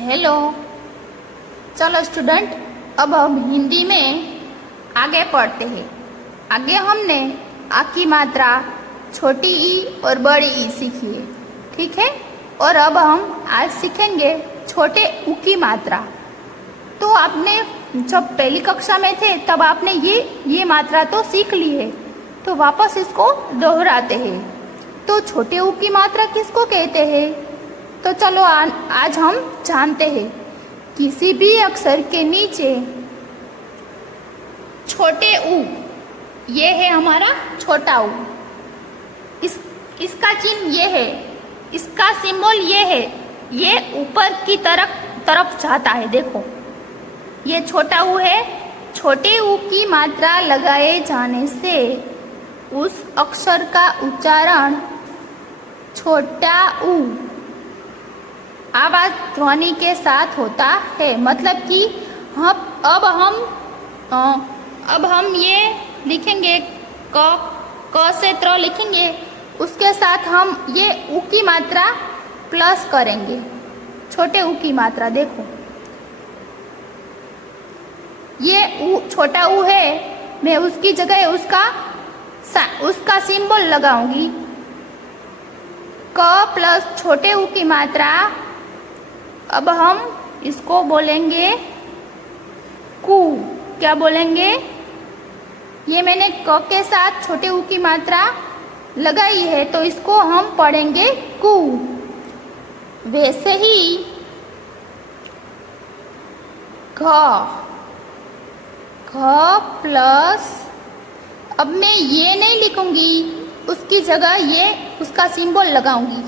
Hello. चलो student, अब हम हिंदी में आगे पढ़ते हैं। आगे हमने आ की मात्रा छोटी ई और बड़ी ई सीखी है, ठीक है। और अब हम आज सीखेंगे छोटे ऊ की मात्रा। तो आपने जब पहली कक्षा में थे तब आपने ये मात्रा तो सीख ली है, तो वापस इसको दोहराते हैं। तो छोटे ऊ की मात्रा किसको कहते हैं? तो चलो आज हम जानते हैं। किसी भी अक्षर के नीचे छोटे ऊ, ये है हमारा छोटा ऊ। इसका चिन्ह ये है, इसका सिंबल ये है, ये ऊपर की तरफ जाता है। देखो, ये छोटा ऊ है। छोटे ऊ की मात्रा लगाए जाने से उस अक्षर का उच्चारण छोटा ऊ आवाज ध्वनि के साथ होता है। मतलब कि अब हम ये लिखेंगे क से त्र लिखेंगे, उसके साथ हम ये ऊ की मात्रा प्लस करेंगे। छोटे ऊ की मात्रा देखो, ये ऊ छोटा ऊ है, मैं उसकी जगह उसका सिंबल लगाऊंगी। क प्लस छोटे ऊ की मात्रा, अब हम इसको बोलेंगे कू। क्या बोलेंगे? ये मैंने क के साथ छोटे ऊ की मात्रा लगाई है, तो इसको हम पढ़ेंगे कू। वैसे ही घ प्लस, अब मैं ये नहीं लिखूंगी, उसकी जगह ये उसका सिंबल लगाऊंगी।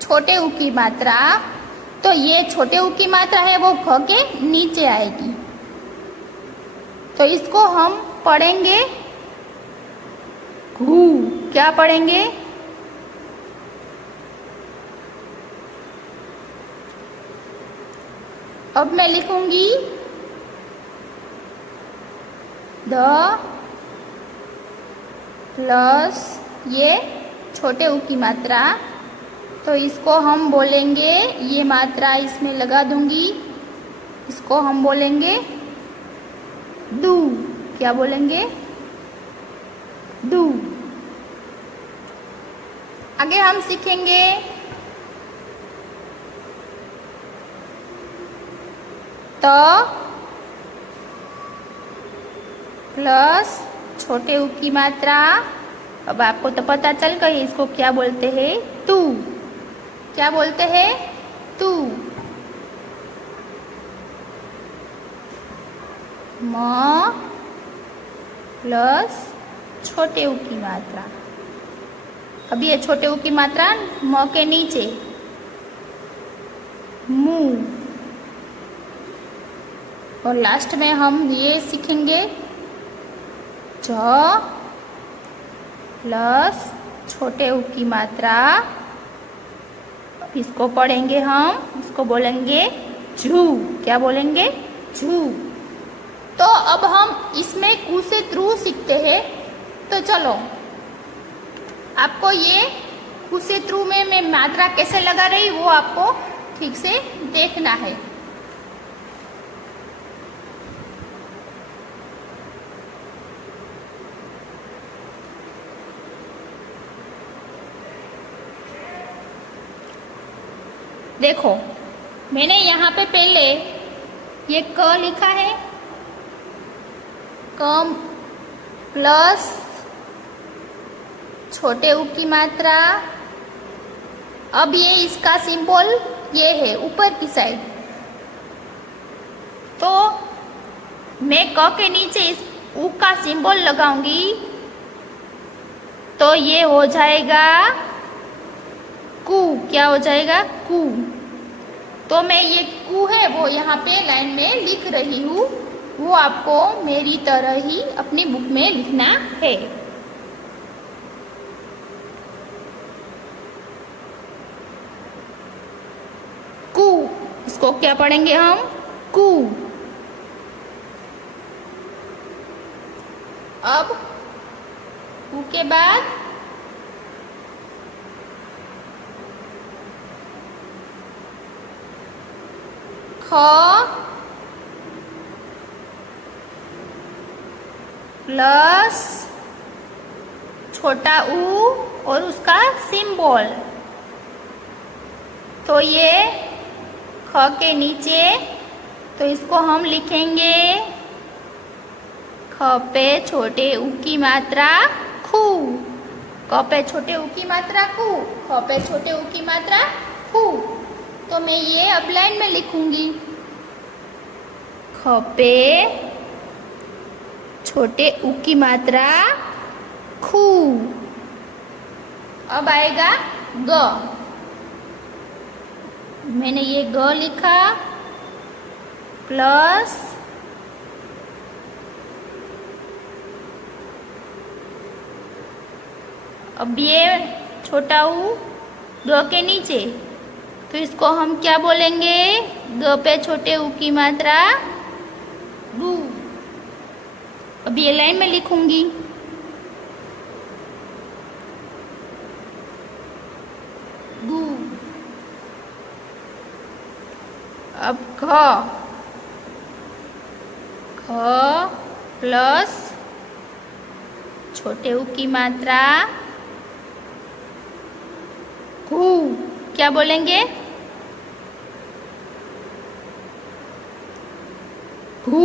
छोटे ऊ की मात्रा, तो ये छोटे ऊ की मात्रा है वो घ के नीचे आएगी, तो इसको हम पढ़ेंगे घू। क्या पढ़ेंगे? अब मैं लिखूंगी ध प्लस ये छोटे ऊ की मात्रा, तो इसको हम बोलेंगे, ये मात्रा इसमें लगा दूंगी, इसको हम बोलेंगे दू। क्या बोलेंगे? दू। आगे हम सीखेंगे त प्लस छोटे ऊ की मात्रा। अब आपको तो पता चल गई इसको क्या बोलते हैं, तू। क्या बोलते हैं? तू। म प्लस छोटे ऊ की मात्रा। अब ये छोटे ऊ की मात्रा म के नीचे, मू। और लास्ट में हम ये सीखेंगे ज प्लस छोटे ऊ की मात्रा। इसको पढ़ेंगे हम, इसको बोलेंगे झू। क्या बोलेंगे? झू। तो अब हम इसमें कू से त्रु सीखते हैं। तो चलो, आपको ये कू से त्रु में मैं मात्रा कैसे लगा रही वो आपको ठीक से देखना है। देखो, मैंने यहाँ पे पहले ये क लिखा है, कम प्लस छोटे ऊ की मात्रा। अब ये इसका सिंबल ये है ऊपर की साइड, तो मैं क के नीचे इस ऊ का सिंबल लगाऊंगी, तो ये हो जाएगा कू। क्या हो जाएगा? कू। तो मैं ये कू है वो यहाँ पे लाइन में लिख रही हूँ, वो आपको मेरी तरह ही अपनी बुक में लिखना है। कू, इसको क्या पढ़ेंगे हम? कू। अब कू के बाद ख प्लस छोटा ऊ और उसका सिंबल। तो ये ख के नीचे, तो इसको हम लिखेंगे ख पे छोटे ऊ की मात्रा खू, क पे छोटे ऊ की मात्रा कू, ख पे छोटे ऊ की मात्रा खू। तो मैं ये अब लाइन में लिखूंगी, ख पे छोटे ऊ की मात्रा खू। अब आएगा ग, मैंने ये ग लिखा प्लस अब ये छोटा ऊ ग के नीचे, तो इसको हम क्या बोलेंगे, ग पे छोटे ऊ की मात्रा गु। अब ये लाइन में लिखूंगी, गु। अब ख प्लस छोटे ऊ की मात्रा घू, क्या बोलेंगे, घू।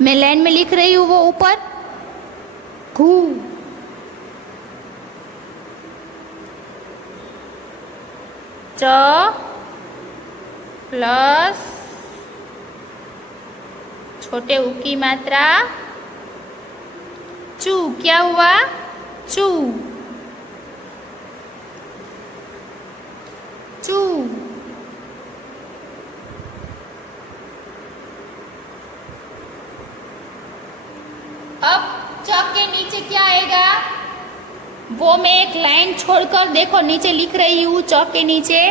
मैं लाइन में लिख रही हूं वो ऊपर, घू। च प्लस छोटे ऊ की मात्रा चू, क्या हुआ, चू, चू। अब च के नीचे क्या आएगा, वो मैं एक लाइन छोड़कर देखो नीचे लिख रही हूँ, च के नीचे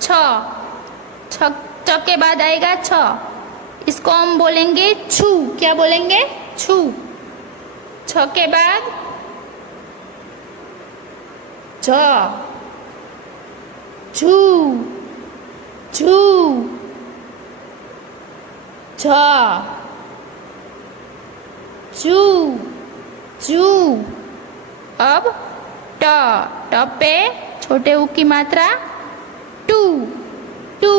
छ, छ के बाद आएगा छ, इसको हम बोलेंगे छू, क्या बोलेंगे, छू। छ के बाद छ, छू, छू, छ, चू, चू। अब ट, ट पे छोटे ऊ की मात्रा टू, टू,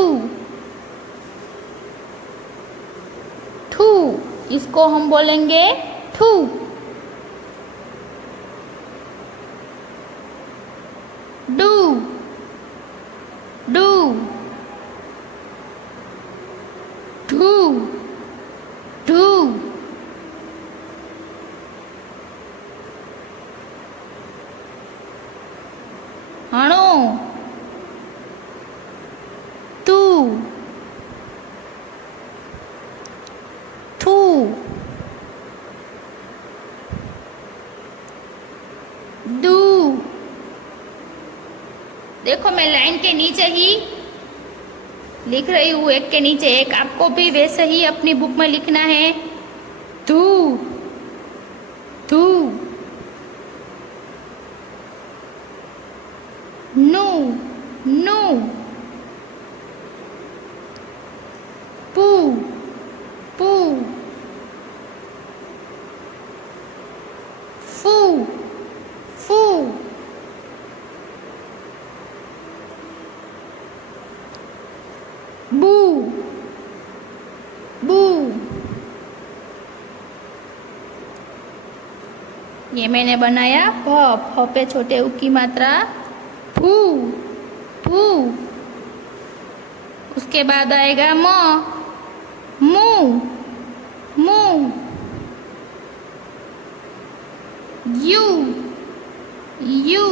ठू, इसको हम बोलेंगे ठू। Do, do, ढू, ढू। हणो, तू, थू, डू। देखो मैं लाइन के नीचे ही लिख रही हूँ, एक के नीचे एक, आपको भी वैसे ही अपनी बुक में लिखना है। तू, तू, नू, नू, पू, पू, फू, फू, बू, बू। ये मैंने बनाया फ, फ पे छोटे ऊ की मात्रा फू, फू। उसके बाद आएगा म, मू, मू, यू, यू।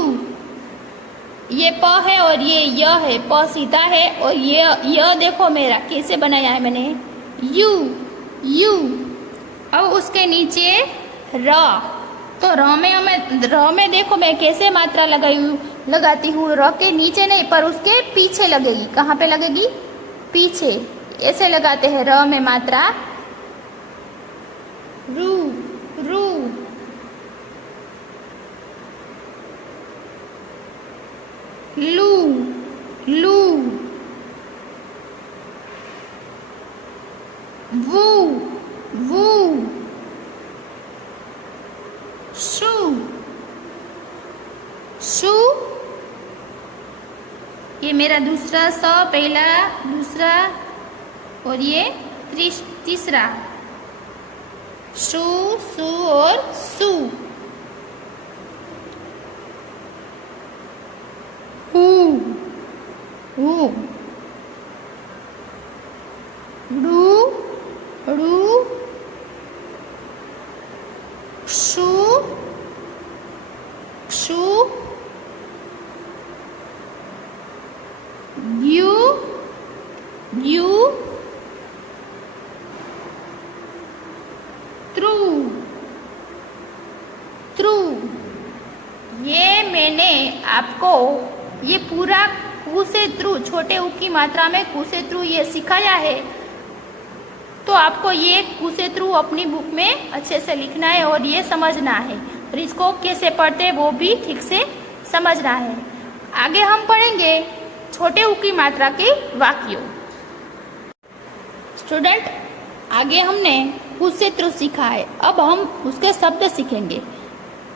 ये प है और ये य है, प सीधा है और ये य देखो मेरा कैसे बनाया है मैंने, यू, यू। अब उसके नीचे र, तो र में देखो मैं कैसे मात्रा लगाती हूँ, र के नीचे नहीं पर उसके पीछे लगेगी। कहाँ पे लगेगी, पीछे, ऐसे लगाते हैं र में मात्रा, रू, रू। लू, वू, वू, शू, शू। ये मेरा दूसरा स, पहला, दूसरा और ये तीसरा। शू, सू और सू। हू, हू, रू, रू, शू, शू, यू, यू, त्रू, त्रू। ये मैंने आपको ये पूरा कू से त्रू, छोटे ऊ की मात्रा में कू से त्रू ये सिखाया है। तो आपको ये कू से त्रू अपनी बुक में अच्छे से लिखना है और ये समझना है, और इसको कैसे पढ़ते हैं वो भी ठीक से समझना है। आगे हम पढ़ेंगे छोटे ऊ की मात्रा के वाक्यों। स्टूडेंट, आगे हमने कू से त्रू सीखा है, अब हम उसके शब्द सीखेंगे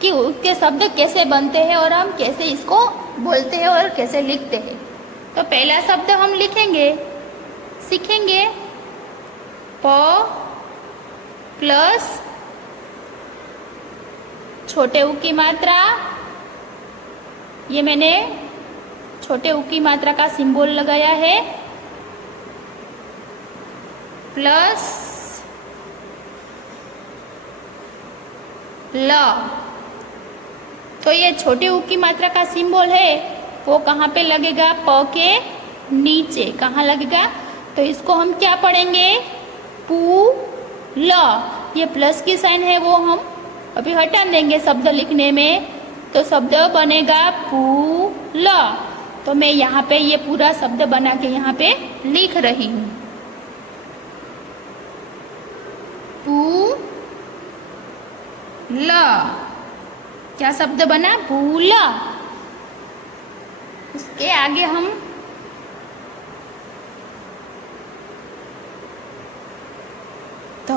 कि उसके शब्द कैसे बनते हैं और हम कैसे इसको बोलते हैं और कैसे लिखते हैं। तो पहला शब्द हम सीखेंगे प प्लस छोटे ऊ की मात्रा। ये मैंने छोटे ऊ की मात्रा का सिंबल लगाया है, प्लस ल। तो ये छोटे ऊ की मात्रा का सिंबल है, वो कहाँ पे लगेगा? प के नीचे। कहाँ लगेगा? तो इसको हम क्या पढ़ेंगे? पू ल। ये प्लस की साइन है वो हम अभी हटा देंगे शब्द लिखने में, तो शब्द बनेगा पू ल। तो मैं यहाँ पे ये पूरा शब्द बना के यहाँ पे लिख रही हूँ। पू ल। क्या शब्द बना? भूला। उसके आगे हम ध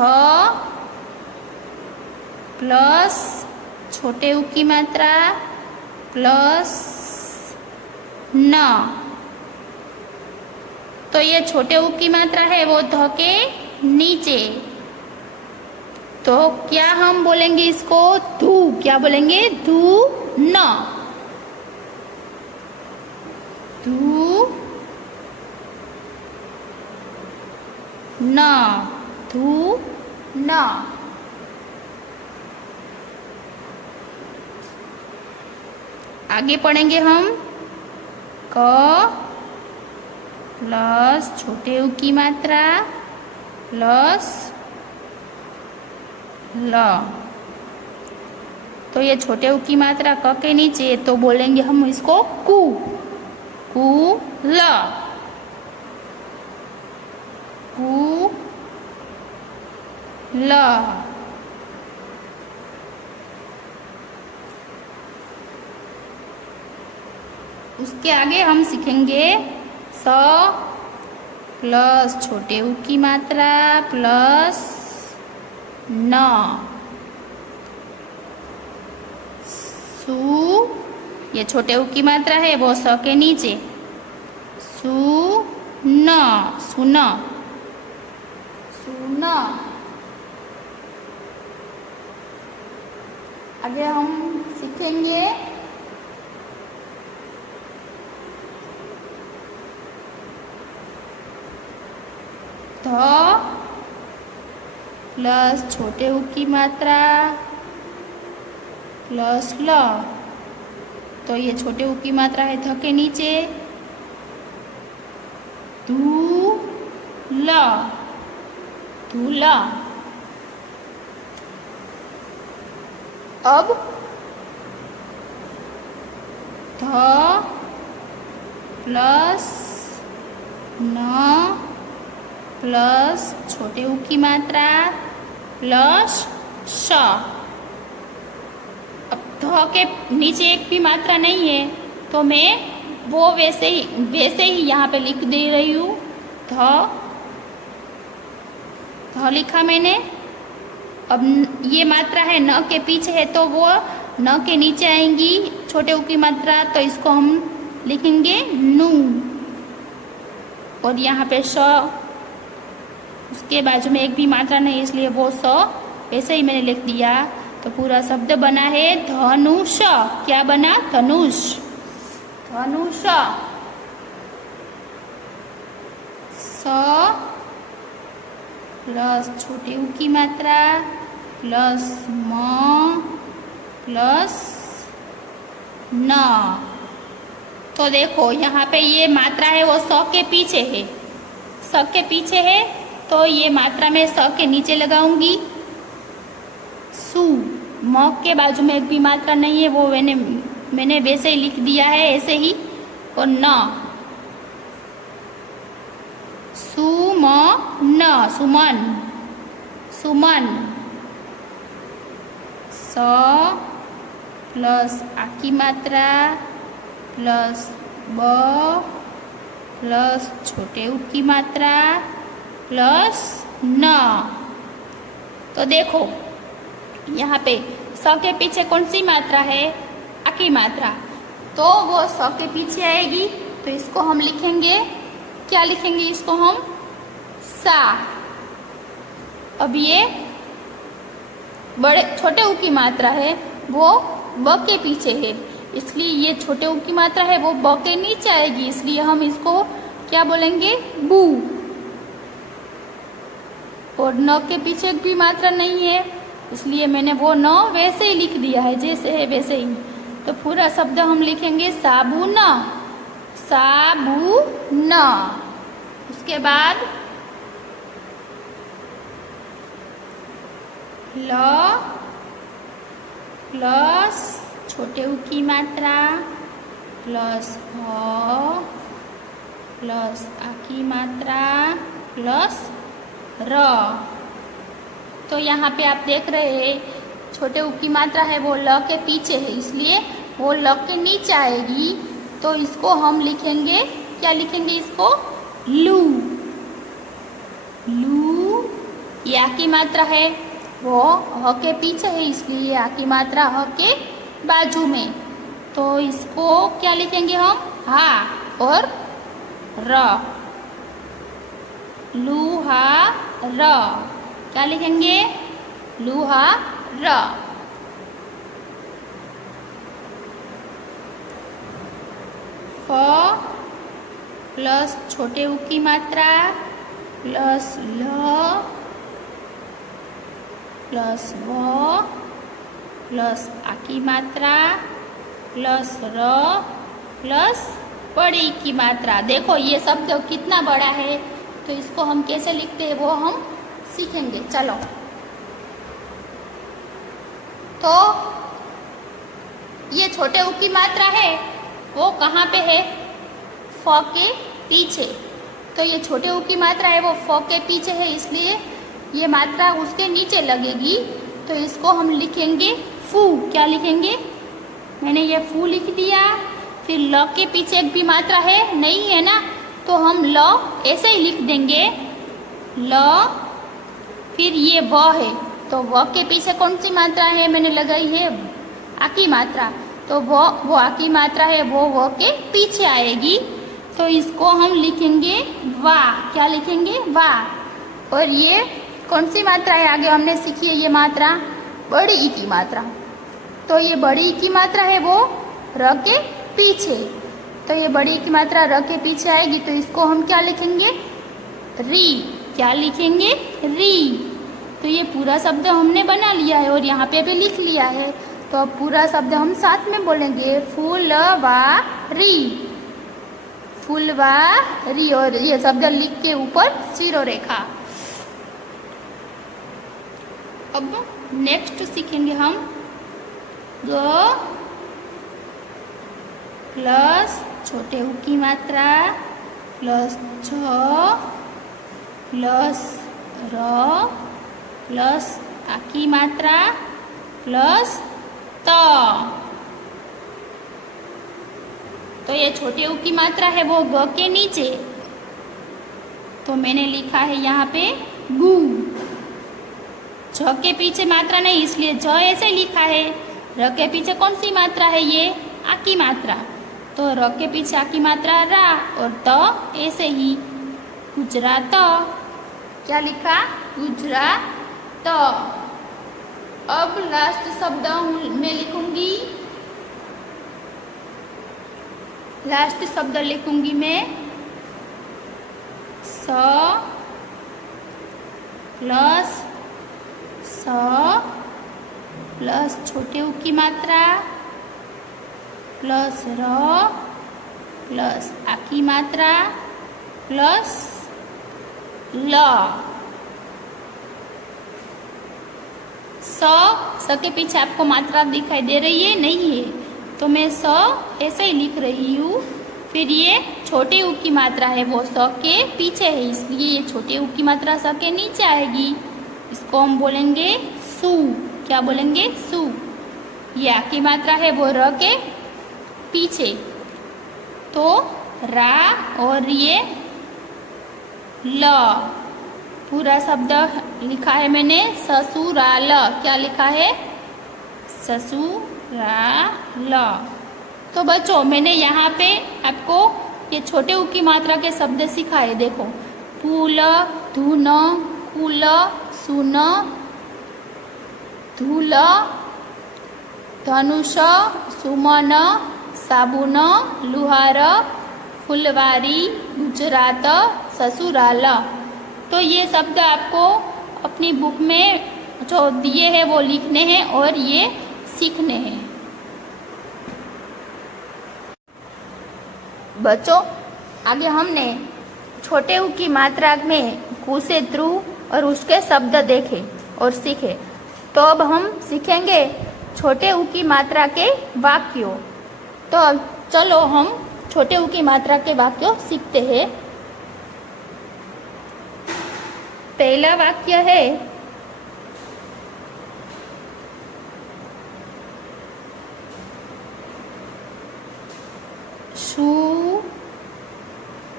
प्लस छोटे ऊ की मात्रा प्लस न। तो ये छोटे ऊ की मात्रा है वो ध के नीचे। तो क्या हम बोलेंगे इसको? धू। क्या बोलेंगे? धू न। धू न, धू न। आगे पढ़ेंगे हम क प्लस छोटे ऊ की मात्रा प्लस ल। तो ये छोटे ऊ की मात्रा क के नीचे, तो बोलेंगे हम इसको कू। कू ल। कू ल। उसके आगे हम सीखेंगे स प्लस छोटे ऊ की मात्रा प्लस न। सु। ये छोटे ऊ की मात्रा है वो स के नीचे। सु न। सुन। सुन। आगे हम सीखेंगे ध प्लस छोटे ऊ की मात्रा प्लस ल। तो ये छोटे ऊ की मात्रा है ध के नीचे। धू ल। धूला। अब ध प्लस न प्लस छोटे ऊ की मात्रा प्लस श। अब ध के नीचे एक भी मात्रा नहीं है, तो मैं वो वैसे ही यहाँ पे लिख दे रही हूँ। ध लिखा मैंने। अब ये मात्रा है न के पीछे है तो वो न के नीचे आएंगी छोटे ऊ की मात्रा, तो इसको हम लिखेंगे नू। और यहाँ पे स, उसके बाजू में एक भी मात्रा नहीं इसलिए वो स ऐसे ही मैंने लिख दिया। तो पूरा शब्द बना है धनुष। क्या बना? धनुष। धनुष। स प्लस छोटे ऊ की मात्रा प्लस म प्लस न। तो देखो यहाँ पे ये मात्रा है वो स के पीछे है, स के पीछे है तो ये मात्रा में स के नीचे लगाऊंगी सु। म के बाजू में एक भी मात्रा नहीं है, वो मैंने वैसे ही लिख दिया है ऐसे ही। और न, सुमन, सुमन, सुमन। स प्लस आ की मात्रा प्लस ब प्लस छोटे ऊ की मात्रा प्लस न। तो देखो यहाँ पे स के पीछे कौन सी मात्रा है? आ की मात्रा, तो वो स के पीछे आएगी तो इसको हम लिखेंगे, क्या लिखेंगे इसको हम? सा। अब ये बड़े छोटे ऊ की मात्रा है वो ब के पीछे है, इसलिए ये छोटे ऊ की मात्रा है वो ब के नीचे आएगी, इसलिए हम इसको क्या बोलेंगे? बू। और न के पीछे एक भी मात्रा नहीं है इसलिए मैंने वो न वैसे ही लिख दिया है, जैसे है वैसे ही। तो पूरा शब्द हम लिखेंगे साबुन। साबुन। उसके बाद ल प्लस छोटे ऊ की मात्रा प्लस ह प्लस आ की मात्रा प्लस र। तो यहाँ पे आप देख रहे हैं छोटे ऊ की मात्रा है वो ल के पीछे है, इसलिए वो ल के नीचे आएगी। तो इसको हम लिखेंगे, क्या लिखेंगे इसको? लू। लू। ये आ की मात्रा है वो ह के पीछे है, इसलिए आ की मात्रा ह के बाजू में। तो इसको क्या लिखेंगे हम? हा और र। लूहा र। क्या लिखेंगे? लूहा र। फ प्लस छोटे ऊ की मात्रा प्लस ल प्लस व प्लस आ की मात्रा प्लस र प्लस बड़ी की मात्रा। देखो ये शब्द कितना बड़ा है तो इसको हम कैसे लिखते हैं वो हम सीखेंगे। चलो, तो ये छोटे ऊ की मात्रा है वो कहाँ पे है? फ के पीछे। तो ये छोटे ऊ की मात्रा है वो फ के पीछे है, इसलिए ये मात्रा उसके नीचे लगेगी। तो इसको हम लिखेंगे फू। क्या लिखेंगे? मैंने ये फू लिख दिया। फिर ल के पीछे एक भी मात्रा है नहीं है ना, तो हम ल ऐसे ही लिख देंगे ल। फिर ये व है तो व के पीछे कौन सी मात्रा है? मैंने लगाई है आ की मात्रा, तो वो आ की मात्रा है वो व के पीछे आएगी। तो इसको हम लिखेंगे वा। क्या लिखेंगे? वा। और ये कौन सी मात्रा है आगे हमने सीखी है? ये मात्रा बड़ी ई की मात्रा। तो ये बड़ी ई की मात्रा है वो र के पीछे। तो ये बड़ी की मात्रा र के पीछे आएगी तो इसको हम क्या लिखेंगे? री। क्या लिखेंगे? री। तो ये पूरा शब्द हमने बना लिया है और यहाँ पे भी लिख लिया है। तो अब पूरा शब्द हम साथ में बोलेंगे फूलवारी। फुलवारी। और ये शब्द लिख के ऊपर जीरो रेखा। अब नेक्स्ट सीखेंगे हम ग प्लस छोटे ऊ की मात्रा प्लस छ प्लस र प्लस आ की मात्रा प्लस त। तो ये छोटे ऊ की मात्रा है वो ग के नीचे, तो मैंने लिखा है यहाँ पे गु। ज के पीछे मात्रा नहीं, इसलिए ज ऐसे लिखा है। र के पीछे कौन सी मात्रा है? ये आ की मात्रा, तो र के पीछे आ की मात्रा रा, और त ऐसे ही गुजरात। क्या लिखा? गुजरात। अब लास्ट शब्द मैं लिखूंगी, लास्ट शब्द लिखूंगी मैं स प्लस स प्लस छोटे ऊ की मात्रा प्लस र प्लस आ की मात्रा प्लस ल। स के पीछे आपको मात्रा दिखाई दे रही है? नहीं है, तो मैं स ऐसे ही लिख रही हूँ। फिर ये छोटे ऊ की मात्रा है वो स के पीछे है, इसलिए ये छोटे ऊ की मात्रा स के नीचे आएगी। इसको हम बोलेंगे सु। क्या बोलेंगे? सु। ये आ की मात्रा है वो र के पीछे, तो रा, और ये ल। पूरा शब्द लिखा है मैंने ससुराल। क्या लिखा है? ससुराल। तो बच्चों मैंने यहाँ पे आपको ये छोटे ऊ की मात्रा के शब्द सिखाए। देखो, फूल, धुन, कुल, सुन, धूल, धनुष, सुमन, साबुन, लुहार, फुलवारी, गुजरात, ससुराल। तो ये शब्द आपको अपनी बुक में जो दिए हैं वो लिखने हैं और ये सीखने हैं। बच्चों आगे हमने छोटे ऊ की मात्रा में कु से त्रु और उसके शब्द देखे और सीखे। तो अब हम सीखेंगे छोटे ऊ की मात्रा के वाक्यों। तो अब चलो हम छोटे ऊ की मात्रा के वाक्यों सीखते हैं। पहला वाक्य है शु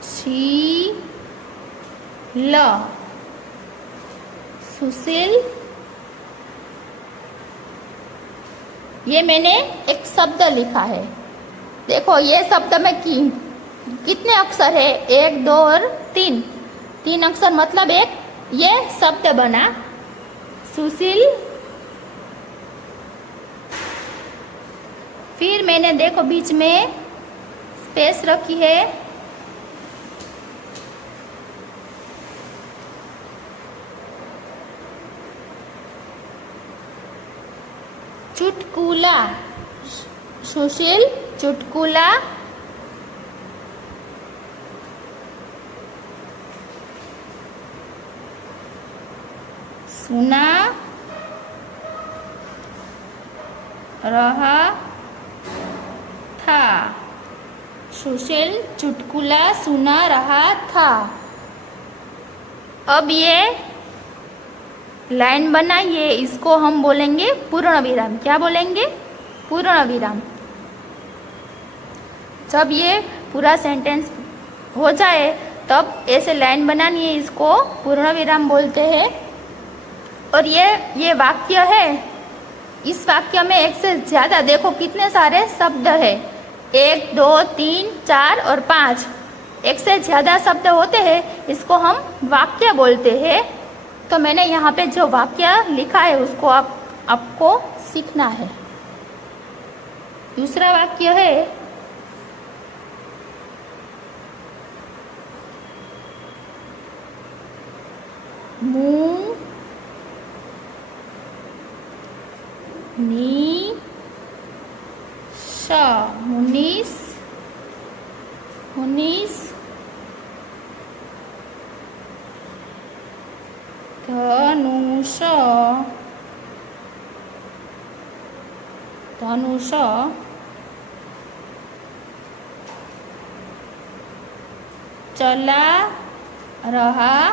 शी ल, सुशील। ये मैंने एक शब्द लिखा है। देखो ये शब्द में कितने अक्षर है? 1, 2 और 3। 3 अक्षर मतलब एक ये शब्द बना सुशील। फिर मैंने देखो बीच में स्पेस रखी है, चुटकुला। सुशील चुटकुला। सुना रहा था। सुशील चुटकुला सुना रहा था। अब ये लाइन बनाइए, इसको हम बोलेंगे पूर्ण विराम। क्या बोलेंगे? पूर्ण विराम। जब ये पूरा सेंटेंस हो जाए तब ऐसे लाइन बनानी है, इसको पूर्ण विराम बोलते हैं। और ये वाक्य है। इस वाक्य में एक से ज्यादा देखो कितने सारे शब्द है। 1, 2, 3, 4 और 5। एक से ज्यादा शब्द होते हैं, इसको हम वाक्य बोलते हैं। तो मैंने यहाँ पे जो वाक्य लिखा है उसको आपको सीखना है। दूसरा वाक्य है मुनीष मुनीष मुनीष धनुष धनुष चला रहा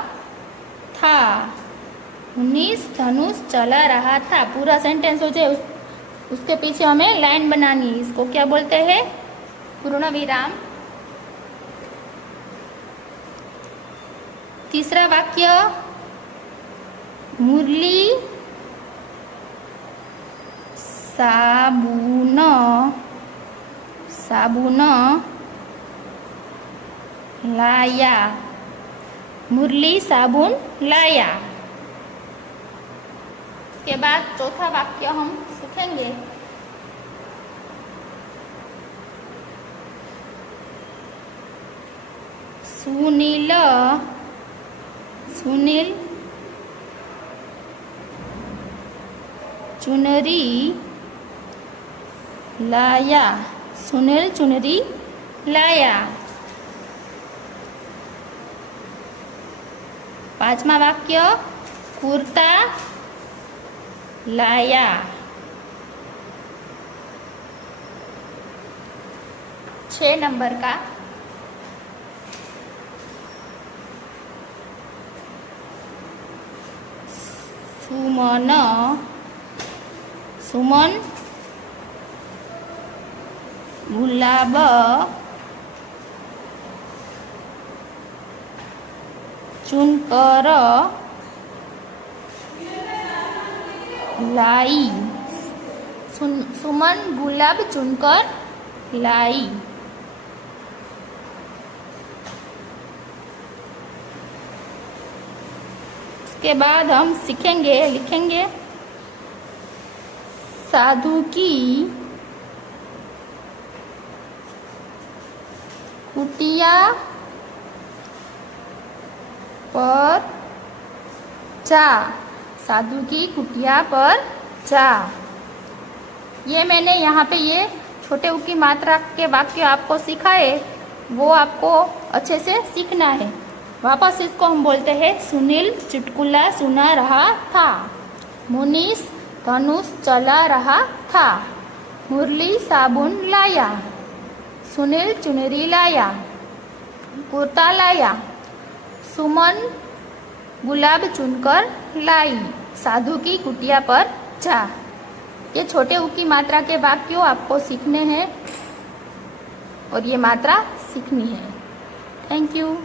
था। मुनीष धनुष चला रहा था। पूरा सेंटेंस हो जाए उसके पीछे हमें लाइन बनानी है। इसको क्या बोलते हैं? पूर्ण विराम। तीसरा वाक्य, मुरली साबुन लाया। मुरली साबुन लाया। इसके बाद चौथा वाक्य हम सीखेंगे। सुनील चुनरी लाया। सुनील चुनरी लाया। पांचवा वाक्य, कुर्ता लाया। 6 नंबर का, सुमन गुलाब चुनकर लाई। सुमन गुलाब चुनकर लाई। इसके बाद हम सीखेंगे, लिखेंगे, साधु की कुटिया पर जा। साधु की कुटिया पर जा। ये मैंने यहाँ पे ये छोटे उ की मात्रा के वाक्य आपको सिखाए, वो आपको अच्छे से सीखना है। वापस इसको हम बोलते हैं। सुनील चुटकुला सुना रहा था। मुनीस धनुष चला रहा था। मुरली साबुन लाया। सुनील चुनरी लाया। कुर्ता लाया। सुमन गुलाब चुनकर लाई। साधु की कुटिया पर जा। ये छोटे उ की मात्रा के वाक्यों आपको सीखने हैं और ये मात्रा सीखनी है। Thank you.